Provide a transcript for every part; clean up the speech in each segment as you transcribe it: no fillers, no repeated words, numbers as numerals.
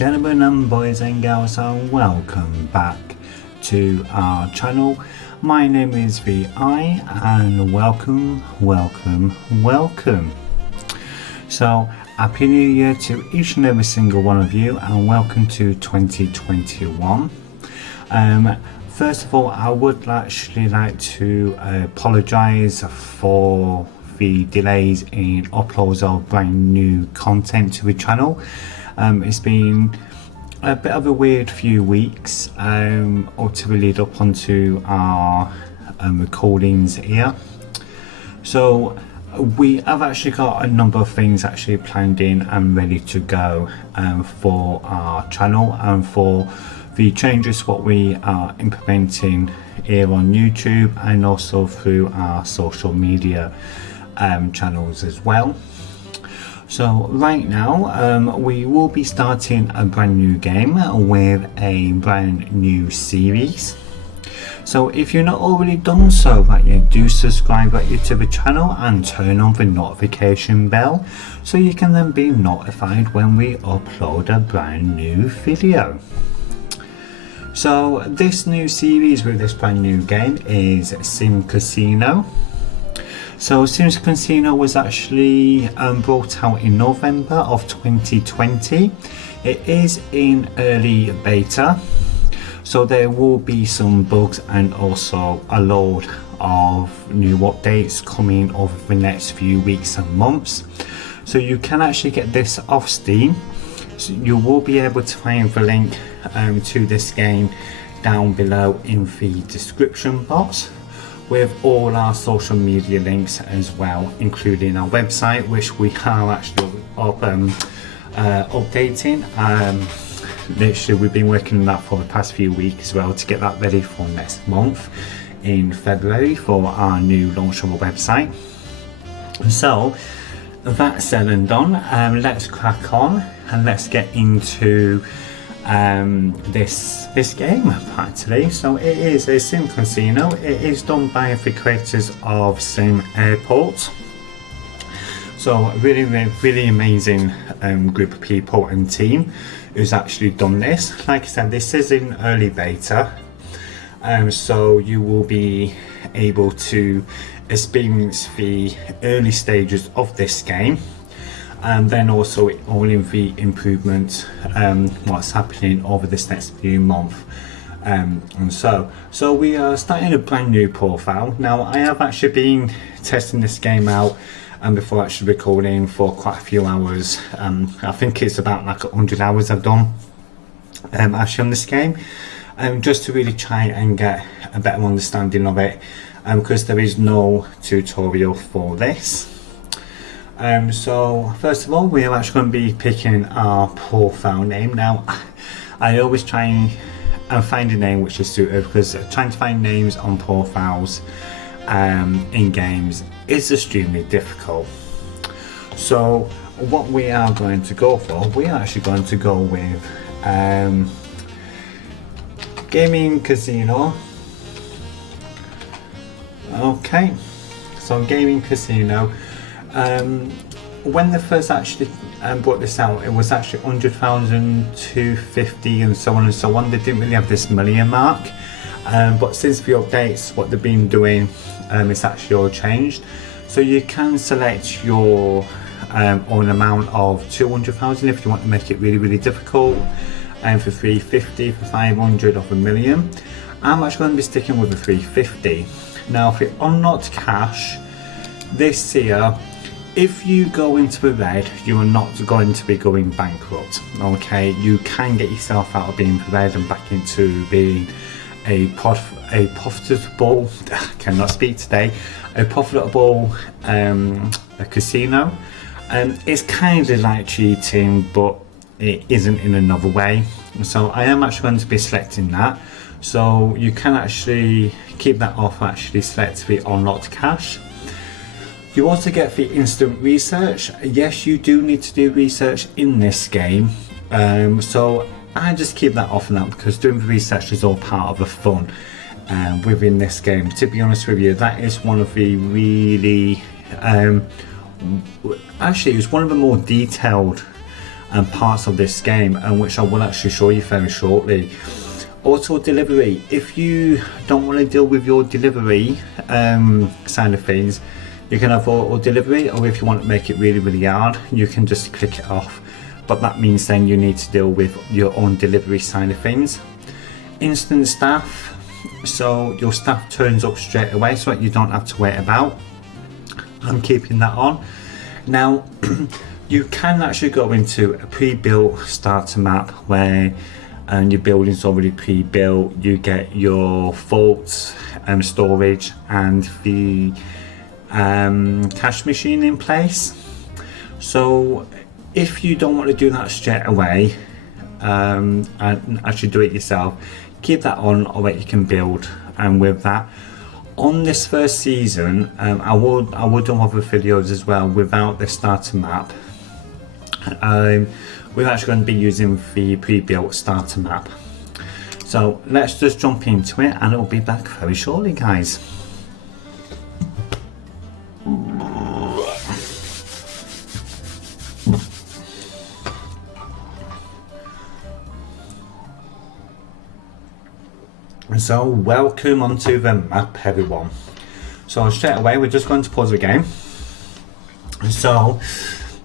gentlemen and boys and girls, and welcome back to our channel. My name is VI and welcome. So happy new year to each and every single one of you, and welcome to 2021. First of all, I would actually like to apologise for the delays in uploads of brand new content to the channel. It's been a bit of a weird few weeks or to lead up onto our recordings here. So we have actually got a number of things actually planned in and ready to go for our channel and for the changes what we are implementing here on YouTube and also through our social media channels as well. So right now we will be starting a brand new game with a brand new series. So if you're not already done so, do subscribe to the channel and turn on the notification bell so you can then be notified when we upload a brand new video. So this new series with this brand new game is Sim Casino. So Sims Casino was actually brought out in November of 2020. It is in early beta, so there will be some bugs and also a load of new updates coming over the next few weeks and months. So you can actually get this off Steam. So you will be able to find the link to this game down below in the description box, with all our social media links as well, including our website, which we are actually updating. Literally we've been working on that for the past few weeks as well to get that ready for next month in February for our new launch of a website. So that said and done, let's crack on and let's get into this game actually. So it is a Sim Casino. It is done by the creators of Sim Airport. So really amazing group of people and team who's actually done this. Like I said, this is in early beta, so you will be able to experience the early stages of this game, and then also all in the improvement what's happening over this next few months. And so we are starting a brand new profile. Now I have actually been testing this game out and before actually recording for quite a few hours. I think it's about like 100 hours I've done actually on this game, just to really try and get a better understanding of it, because there is no tutorial for this. So first of all, we are actually going to be picking our profile name. Now I always try and find a name which is suited, because trying to find names on profiles in games is extremely difficult. So what we are going to go for, we are actually going to go with Gaming Casino. Okay, so Gaming Casino. When they first actually brought this out, it was actually 100,000, 250 and so on and so on. They didn't really have this million mark, but since the updates what they've been doing, it's actually all changed. So you can select your own amount of 200,000 if you want to make it really difficult, and for 350, for 500 or for a million. I'm actually going to be sticking with the 350. Now for unlocked cash, this here, if you go into the red, you are not going to be going bankrupt. Okay, you can get yourself out of being the red and back into being a profitable I cannot speak today, a profitable a casino. It's kind of like cheating, but it isn't in another way. So I am actually going to be selecting that. So you can actually keep that off, actually select the unlocked cash. You also get the instant research. Yes, you do need to do research in this game. So I just keep that off now, because doing the research is all part of the fun within this game. To be honest with you, that is one of the really actually it's one of the more detailed and parts of this game, and which I will actually show you very shortly. Auto delivery, if you don't want to deal with your delivery side of things, you can have auto delivery, or if you want to make it really hard, you can just click it off, but that means then you need to deal with your own delivery side of things. Instant staff, so your staff turns up straight away so that you don't have to wait about. I'm keeping that on. Now you can actually go into a pre-built starter map where your building's already pre-built, you get your vaults, storage and the cash machine in place. So if you don't want to do that straight away and actually do it yourself, keep that on, or that you can build. And with that, on this first season, I will do other videos as well without the starter map. We're actually going to be using the pre-built starter map. So let's just jump into it, and it'll be back very shortly, guys. So welcome onto the map, everyone. So straight away we're just going to pause the game. So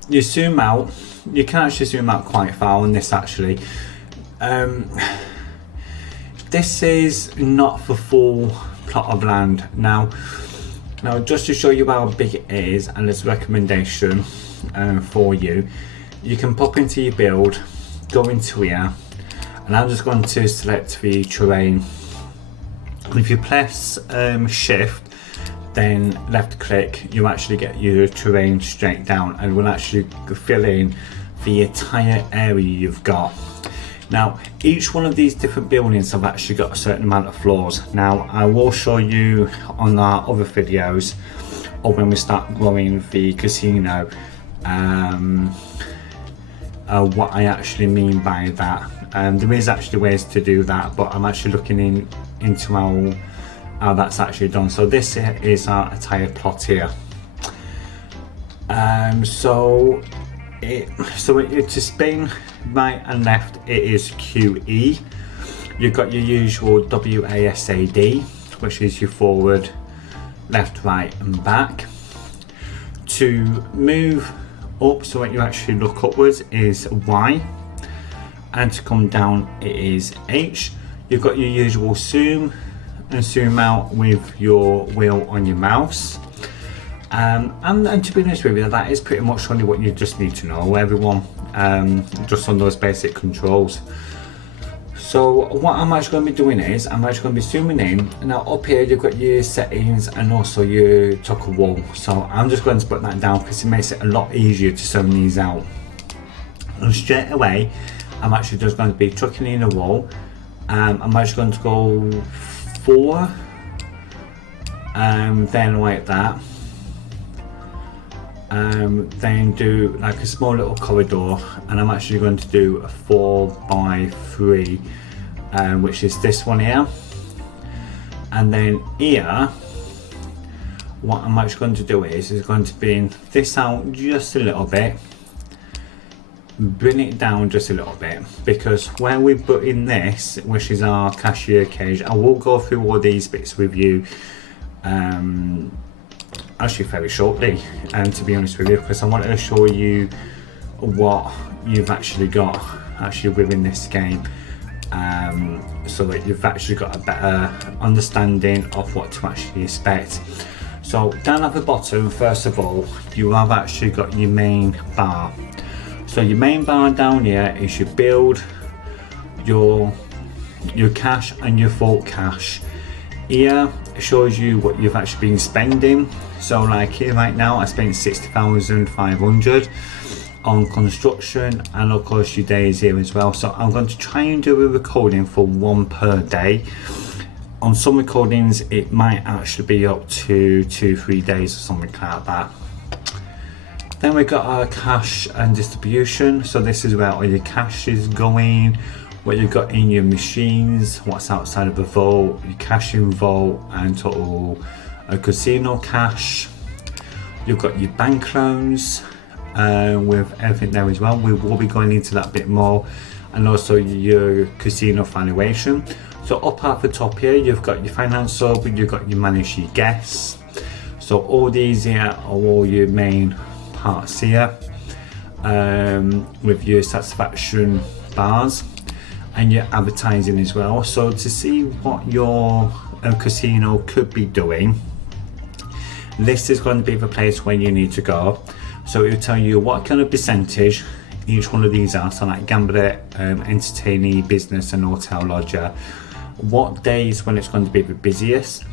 you zoom out, you can actually zoom out quite far on this actually. This is not the full plot of land. Now just to show you how big it is, and as a recommendation for you, you can pop into your build, go into here, and I'm just going to select the terrain. If you press shift then left click, you actually get your terrain straight down, and will actually fill in the entire area you've got. Now each one of these different buildings have actually got a certain amount of floors. Now I will show you on our other videos, or when we start growing the casino, what I actually mean by that. There is actually ways to do that, but I'm actually looking into how that's actually done. So this is our entire plot here. So to spin right and left, it is QE. You've got your usual WASD, which is your forward, left, right and back. To move up so that you actually look upwards is Y, and to come down it is H. You've got your usual zoom and zoom out with your wheel on your mouse. And to be honest with you, that is pretty much only what you just need to know, everyone, just on those basic controls. So what I'm actually going to be doing is, I'm actually going to be zooming in. Now up here you've got your settings and also your tucker wall. So I'm just going to put that down because it makes it a lot easier to zoom these out. And straight away, I'm actually just going to be tucking in a wall. I'm actually going to go 4, then like that. Then do like a small little corridor, and I'm actually going to do a 4x3, which is this one here. And then here, what I'm actually going to do is going to bring this out just a little bit, bring it down just a little bit, because when we put in this, which is our cashier cage, I will go through all these bits with you actually very shortly, to be honest with you, because I wanted to show you what you've actually got within this game, so that you've actually got a better understanding of what to actually expect. So down at the bottom, first of all, you have actually got your main bar. So your main bar down here is your build, your cash and your vault cash. Here it shows you what you've actually been spending. So like here right now I spent 60,500 on construction, and of course your days here as well. So I'm going to try and do a recording for 1 per day. On some recordings it might actually be up to 2-3 days or something like that. Then we've got our cash and distribution. So this is where all your cash is going, what you've got in your machines, what's outside of the vault, your cash in vault and total casino cash. You've got your bank loans, with everything there as well. We will be going into that a bit more, and also your casino valuation. So up at the top here, you've got your finance hub, you've got your manage your guests. So all these here are all your main parts here, with your satisfaction bars and your advertising as well. So to see what your casino could be doing, this is going to be the place where you need to go. So it will tell you what kind of percentage each one of these are. So like gambler, entertaining, business and hotel lodger, what days when it's going to be the busiest,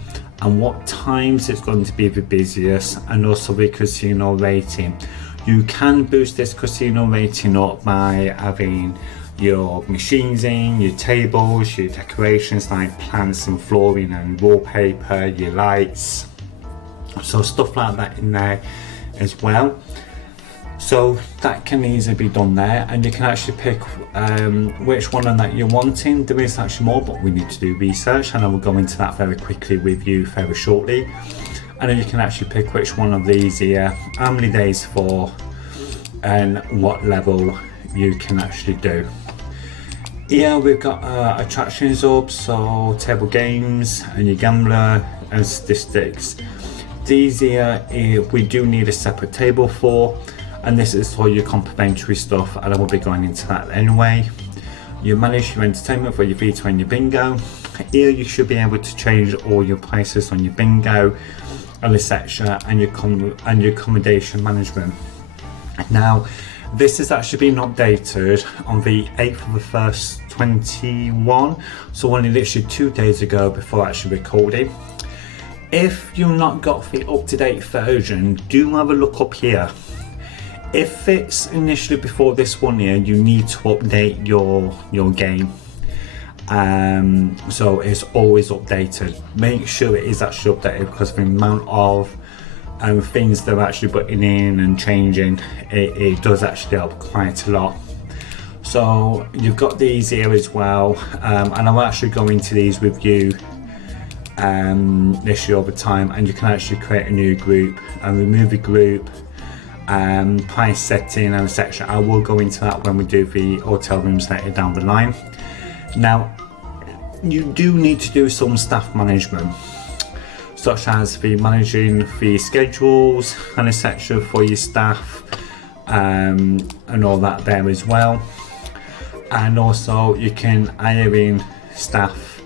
and what times it's going to be the busiest, and also the casino rating. You can boost this casino rating up by having your machines in, your tables, your decorations like plants and flooring and wallpaper, your lights, so stuff like that in there as well. So that can easily be done there, and you can actually pick which one that you're wanting. There is actually more, but we need to do research, and I will go into that very quickly with you very shortly. And then you can actually pick which one of these here, how many days for, and what level you can actually do. Here we've got attractions hub, so table games and your gambler and statistics. These here we do need a separate table for, and this is for your complimentary stuff, and I will be going into that anyway. You manage your entertainment for your veto and your bingo. Here you should be able to change all your prices on your bingo and etc., and your accommodation management. Now this has actually been updated on the 8th of the 1st 21, so only literally 2 days ago before actually recording. If you've not got the up-to-date version, do have a look up here. If it's initially before this one here, you need to update your game. So it's always updated. Make sure it is actually updated, because of the amount of things they're actually putting in and changing, it does actually help quite a lot. So you've got these here as well, and I'll actually go into these with you this year over time, and you can actually create a new group and remove a group, price setting and etc. I will go into that when we do the hotel rooms later down the line. Now you do need to do some staff management, such as the managing the schedules and etc. for your staff, and all that there as well. And also you can hire in staff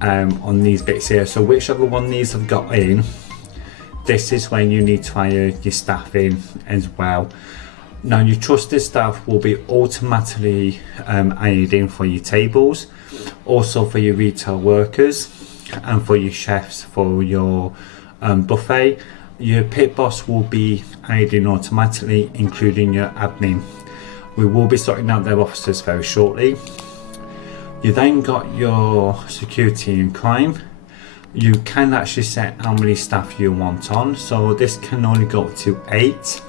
on these bits here. So whichever one these have got in, this is when you need to hire your staff in as well. Now your trusted staff will be automatically hired in for your tables, also for your retail workers and for your chefs for your buffet. Your pit boss will be hired in automatically, including your admin. We will be sorting out their officers very shortly. You then got your security and crime. You can actually set how many staff you want on, so this can only go up to 8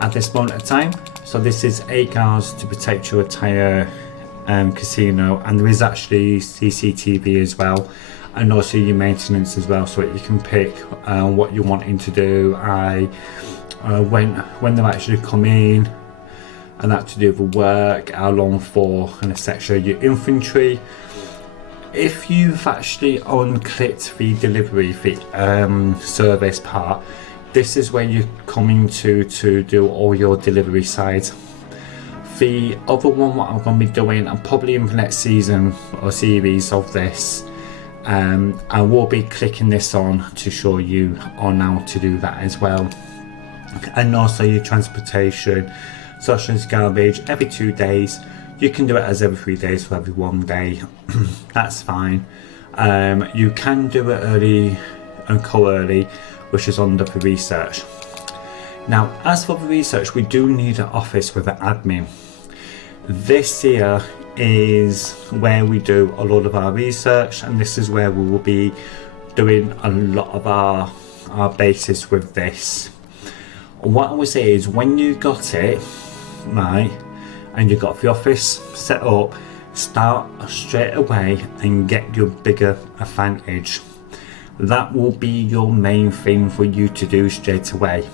at this moment of time. So this is 8 guards to protect your entire casino, and there is actually CCTV as well, and also your maintenance as well, so that you can pick what you're wanting to do, when they're actually coming, and that to do with work, how long for, and etc. Your infantry. If you've actually unclicked the delivery service part, this is where you're coming to do all your delivery sides. The other one what I'm going to be doing, and probably in the next season or series of this, I will be clicking this on to show you on how to do that as well. And also your transportation, such as garbage every 2 days. You can do it as every 3 days for every 1 day. That's fine. You can do it early and call early, which is under the research. Now, as for the research, we do need an office with an admin. This here is where we do a lot of our research, and this is where we will be doing a lot of our basis with this. What I would say is, when you got it right and you got the office set up, start straight away and get your bigger advantage. That will be your main thing for you to do straight away.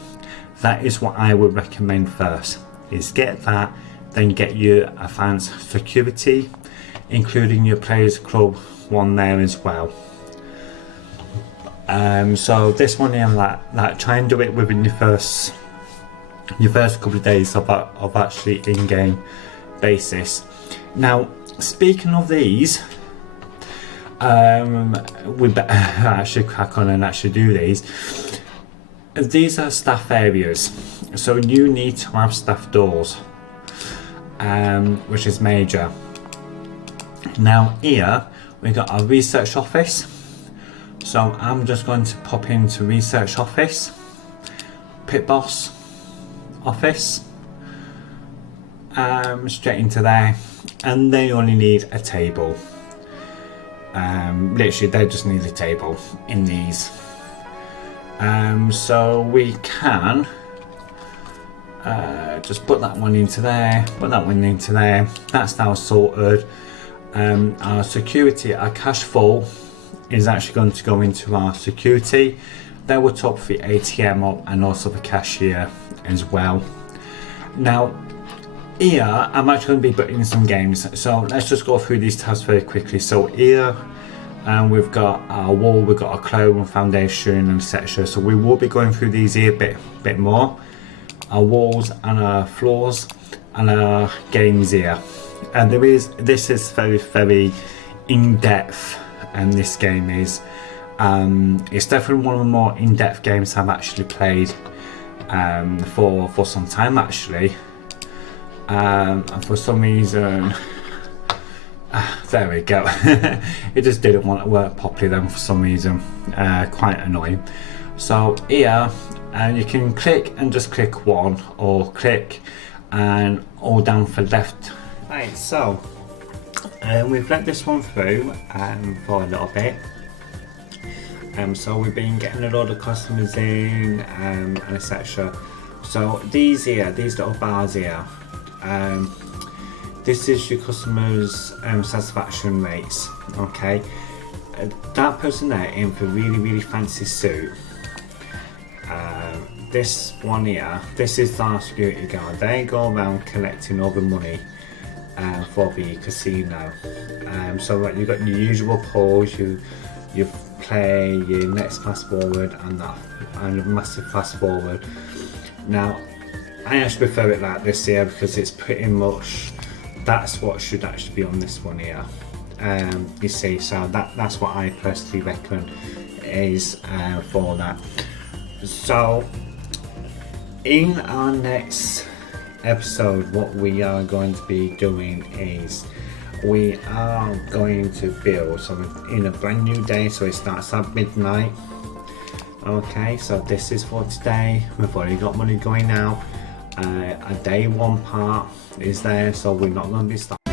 that is what I would recommend first, is get that, then get your advanced security, including your players club one there as well. So this one here, that try and do it within your first couple of days of actually in-game basis. Now, speaking of these, we better actually crack on and actually do these. These are staff areas, so you need to have staff doors, which is major. Now here we got our research office, so I'm just going to pop into research office, pit boss office, straight into there, and they only need a table. Literally they just need a table in these. So we can just put that one into there, put that one into there. That's now sorted. Our security, our cash flow is actually going to go into our security. They will top the ATM up and also the cashier as well. Now here I'm actually going to be putting in some games, so let's just go through these tabs very quickly. So here we've got our wall, we've got our clone, foundation and etc. So we will be going through these here a bit more. Our walls and our floors and our games here. And this is very in-depth, and this game is it's definitely one of the more in-depth games I've actually played for some time actually. And for some reason there we go. It just didn't want to work properly then for some reason. Quite annoying. So here you can click and just click one, or click and all down for left. Right, so we've let this one through for a little bit. So we've been getting a lot of customers in and etc. So these little bars here, this is your customers' satisfaction rates. Okay, that person there in for really fancy suit. This one here, this is our security guard. They go around collecting all the money for the casino. So like, you've got your usual pulls, you play, your next fast forward and a massive fast forward. Now I actually prefer it like this here because it's pretty much, that's what should actually be on this one here. You see, so that's what I personally reckon is for that. So in our next episode, what we are going to be doing is we are going to build something in a brand new day, so it starts at midnight. Okay, so this is for today. We've already got money going out. A day one part is there, so we're not going to be starting